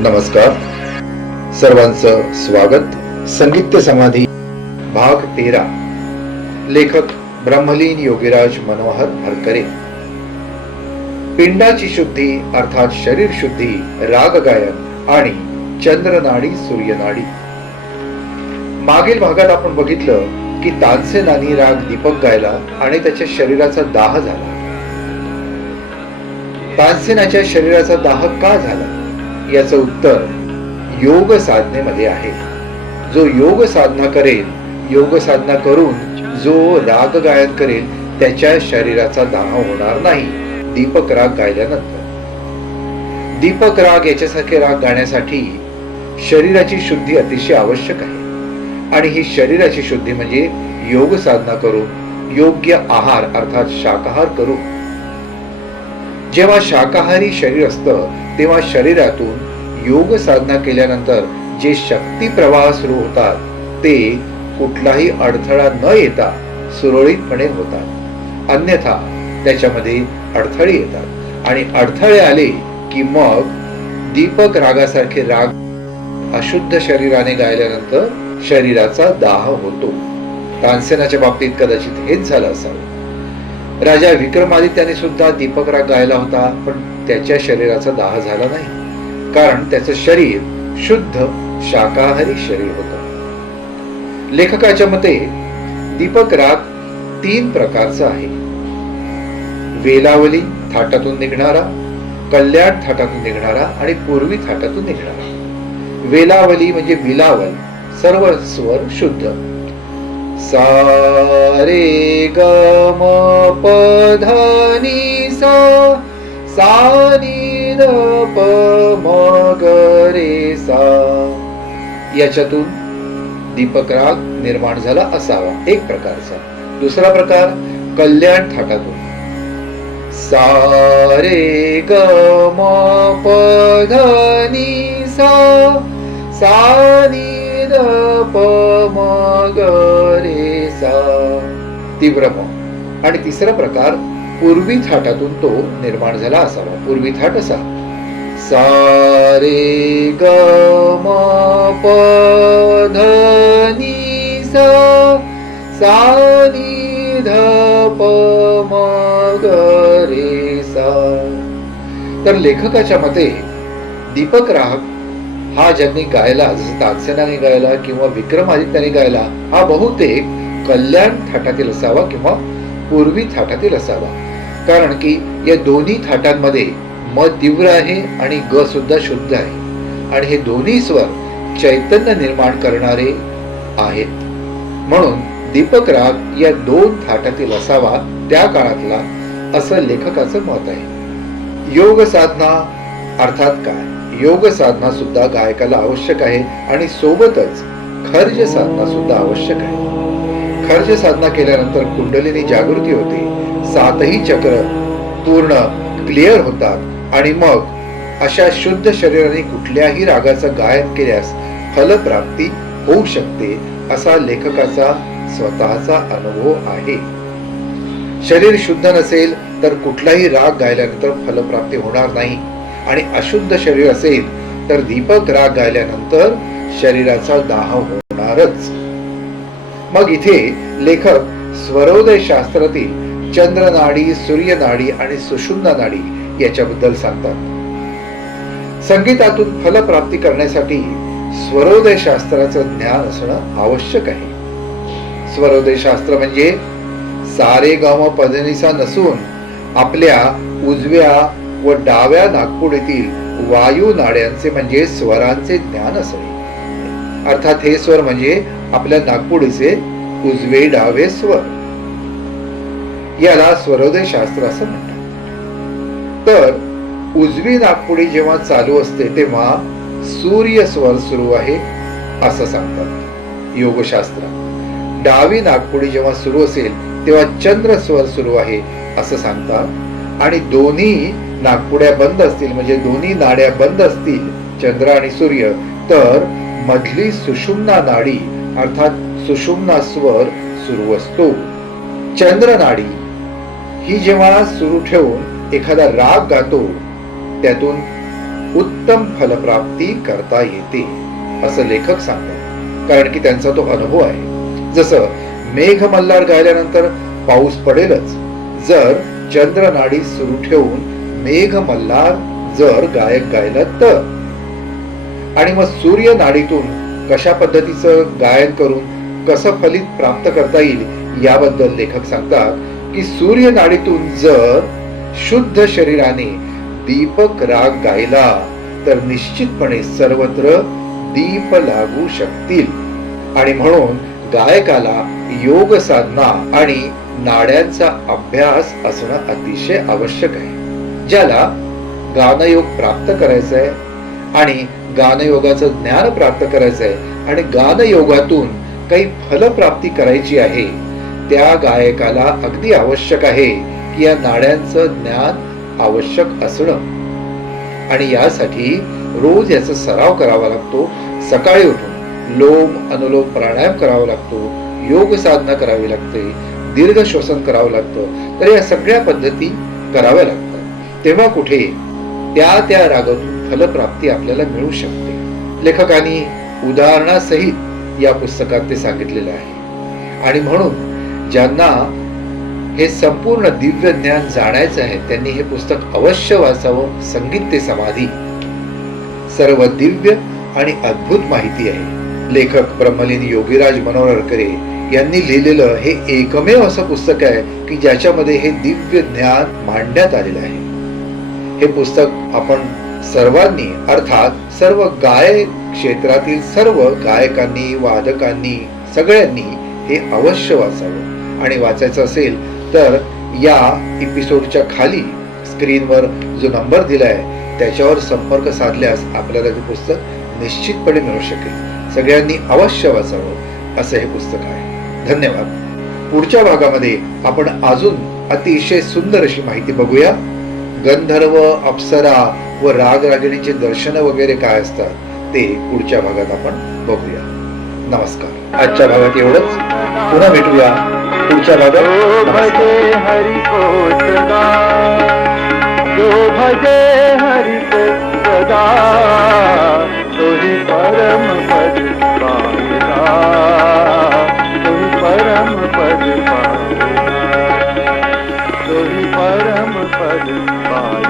नमस्कार, सर्वांचं स्वागत. संगीत समाधी भाग 13. लेखक ब्रह्मलीन योगीराज मनोहर हरकरे. पिंडाची शुद्धी अर्थात शरीर शुद्धी, राग गायन आणि चंद्रनाडी सूर्यनाडी. मागील भागात आपण बघितलं की तानसेनानी राग दीपक गायला आणि त्याच्या शरीराचा दाह झाला. तानसेनाच्या शरीराचा दाह का झाला याचं उत्तर योग साधनेमध्ये आहे. जो योग साधना करेल, योग साधना करून जो राग गायन करेल त्याच्या शरीराचा दाह होणार नाही दीपक राग गायल्यानंतर. दीपक राग याच्यासारखे राग गाण्यासाठी शरीराची शुद्धी अतिशय आवश्यक आहे आणि ही शरीराची शुद्धी म्हणजे योग साधना करून, योग्य आहार अर्थात शाकाहार करून. जेव्हा शाकाहारी शरीर असतं तेव्हा शरीरातून योग साधना केल्यानंतर जे शक्ती प्रवाह सुरू होतात ते कुठलाही अडथळा न येता सुरळीतपणे होतात. अन्यथा त्याच्यामध्ये अडथळे येतात आणि अडथळे आले की मग दीपक रागासारखे राग अशुद्ध शरीराने गायल्यानंतर शरीराचा दाह होतो. तानसेनाच्या बाबतीत कदाचित हेच झालं असावं. राजा विक्रमादित्याने सुद्धा दीपक राग गायला होता, पण त्याच्या शरीराचा दाह झाला नाही, कारण त्याचं शरीर शुद्ध शाकाहारी शरीर होतं. लेखकाच्या मते दीपक राग 3 प्रकारचा आहे. वेलावली थाटातून निघणारा, कल्याण थाटातून निघणारा आणि पूर्वी थाटातून निघणारा. वेलावली म्हणजे विलावल, सर्व स्वर शुद्ध. सा रे ग म प ध नि सा, सा नि ध प म ग रे सा. याच्यातून दीपक राग निर्माण झाला असावा एक प्रकारचा. दुसरा प्रकार कल्याण थाटातून. सा रे ग म प ध नि सा, सा नि ध प म ग रे सा. तीव्र म. आणि तिसरा प्रकार पूर्वी थाटातून तो निर्माण झाला असावा. पूर्वी थाट असा सा रे ग म प ध नि सा, सा नि ध प म ग रे सा. तर लेखकाच्या मते दीपक राग हा ज्यांनी गायला, जसं तानसेनाने गायला किंवा विक्रमादित्याने गायला, हा बहुतेक कल्याण थाटातील असावा किंवा पूर्वी थाटातील असावा. कारण की या दोन्ही थाटांमध्ये म तीव्र आहे आणि ग सुद्धा शुद्ध आहे आणि हे दोन्ही स्वर चैतन्य निर्माण करणारे आहेत. म्हणून दीपक राग या 2 थाटातील असावा त्या काळातला, असं लेखकाचं मत आहे. योग साधना अर्थात काय? योग साधना सुद्धा गायकाला आवश्यक आहे आणि सोबतच खर्ज साधना सुद्धा आवश्यक आहे. खर्ज साधना केल्यानंतर कुंडलिनी जागृती होते, 7ही चक्र पूर्ण क्लिअर होतात आणि मग अशा शुद्ध शरीराने कुठल्याही रागाचं गायन केल्यास फलप्राप्ती होऊ शकते, असा लेखकाचा स्वतःचा अनुभव आहे. शरीर शुद्ध नसेल तर कुठलाही राग गायल्यानंतर फलप्राप्ती होणार नाही आणि अशुद्ध शरीर असेल तर दीपक राग गायल्यानंतर शरीराचा दाह होणारच. मग इथे लेखक स्वरोदय शास्त्रातील चंद्रनाडी, सूर्यनाडी आणि सुषुम्ना नाडी याच्याबद्दल सांगतात. संगीतातून फलप्राप्ती करण्यासाठी स्वरोदय शास्त्राचं ज्ञान असणं आवश्यक आहे. स्वरोदय शास्त्र म्हणजे सारे गाम पधनिसा नसून आपल्या उजव्या व डाव्या नागपुडीतील वायू नाड्यांचे म्हणजे स्वरांचे ज्ञान असणे. अर्थात हे स्वर म्हणजे आपल्या नागपुडीचे उजवे डावे स्वर. याला स्वरोदय शास्त्र असं म्हणतात. तर उजवी नागपुडी जेव्हा चालू असते तेव्हा सूर्य स्वर सुरू आहे असं सांगतात योगशास्त्र. डावी नागपुडी जेव्हा सुरू असेल तेव्हा चंद्र स्वर सुरू आहे असं सांगतात. आणि दोन्ही नागपुड्या बंद असतील म्हणजे दोन्ही नाड्या बंद असतील, चंद्र आणि सूर्य, तर मधली सुषुम्ना नाडी अर्थात सुषुम्ना स्वर सुरू असतो. चंद्र नाडी ही जेव्हा सुरू ठेवून एखादा राग गातो त्यातून उत्तम फलप्राप्ती करता येते असं लेखक सांगतात. कारण की त्यांचा तो अनुभव आहे. जसं मेघ मल्हार गायल्यानंतर पाऊस पडेलच, जर चंद्र नाडी सुरू ठेवून मेघ मल्हार जर गायक गायलं तर. आणि मग सूर्य नाडीतून कशा पद्धतीचं गायन करून कसं फलित प्राप्त करता येईल याबद्दल लेखक सांगतात की सूर्य नाडीतून जर शुद्ध शरीराने दीपक राग गायला तर निश्चितपणे सर्वत्र दीप लागू शकतील. आणि म्हणून गायकाला योग साधना आणि नाड्यांचा अभ्यास असणं अतिशय आवश्यक आहे. ज्याला गानयोग प्राप्त करायचं आहे आणि गानयोगाचं ज्ञान प्राप्त करायचं आहे आणि गानयोगातून काही फलप्राप्ती करायची आहे, त्या गायकाला अगदी आवश्यक आहे की या नाड्यांचं ज्ञान आवश्यक असणं. आणि यासाठी रोज याचा सराव करावा लागतो. सकाळी उठून लोम अनुलोम प्राणायाम करावा लागतो, योग साधना करावी लागते, दीर्घ श्वसन करावं लागतं. तर या सगळ्या पद्धती कराव्या लागतात. तेव्हा कुठे त्या त्या रागातून फलप्राप्ती आपल्याला मिळू शकते. लेखकांनी उदाहरणासहित या पुस्तकात ते सांगितलेलं आहे. आणि म्हणून ज्यांना हे संपूर्ण दिव्य ज्ञान जाणायचं आहे त्यांनी हे पुस्तक अवश्य वाचावं. संगीत ते समाधी, सर्व दिव्य आणि अद्भुत माहिती आहे. लेखक ब्रह्मलीन योगीराज मनोहरकरे यांनी लिहिलेलं हे एकमेव असं पुस्तक आहे की ज्याच्यामध्ये हे दिव्य ज्ञान मांडण्यात आलेलं आहे. हे पुस्तक आपण सर्वांनी, अर्थात सर्व गायक क्षेत्रातील सर्व गायकांनी, वादकांनी, सगळ्यांनी हे अवश्य वाचावं. आणि वाचायचं असेल तर या एपिसोडच्या खाली स्क्रीनवर जो नंबर दिलाय त्याच्यावर संपर्क साधल्यास आपल्याला ते पुस्तक निश्चितपणे मिळू शकेल. सगळ्यांनी अवश्य वाचावं असं हे पुस्तक आहे. धन्यवाद. पुढच्या भागामध्ये आपण अजून अतिशय सुंदर अशी माहिती बघूया. गंधर्व, अप्सरा व रागरागिणीचे दर्शन वगैरे काय असतात ते पुढच्या भागात आपण बघूया. नमस्कार. आजच्या भागात एवढंच. पुन्हा भेटूया पुढच्या भागात. हरि को सदा, जो भजे हरि को सदा, तोहि परम पद पावेगा, तोहि परम पद पावेगा, तोहि परम पद पावेगा.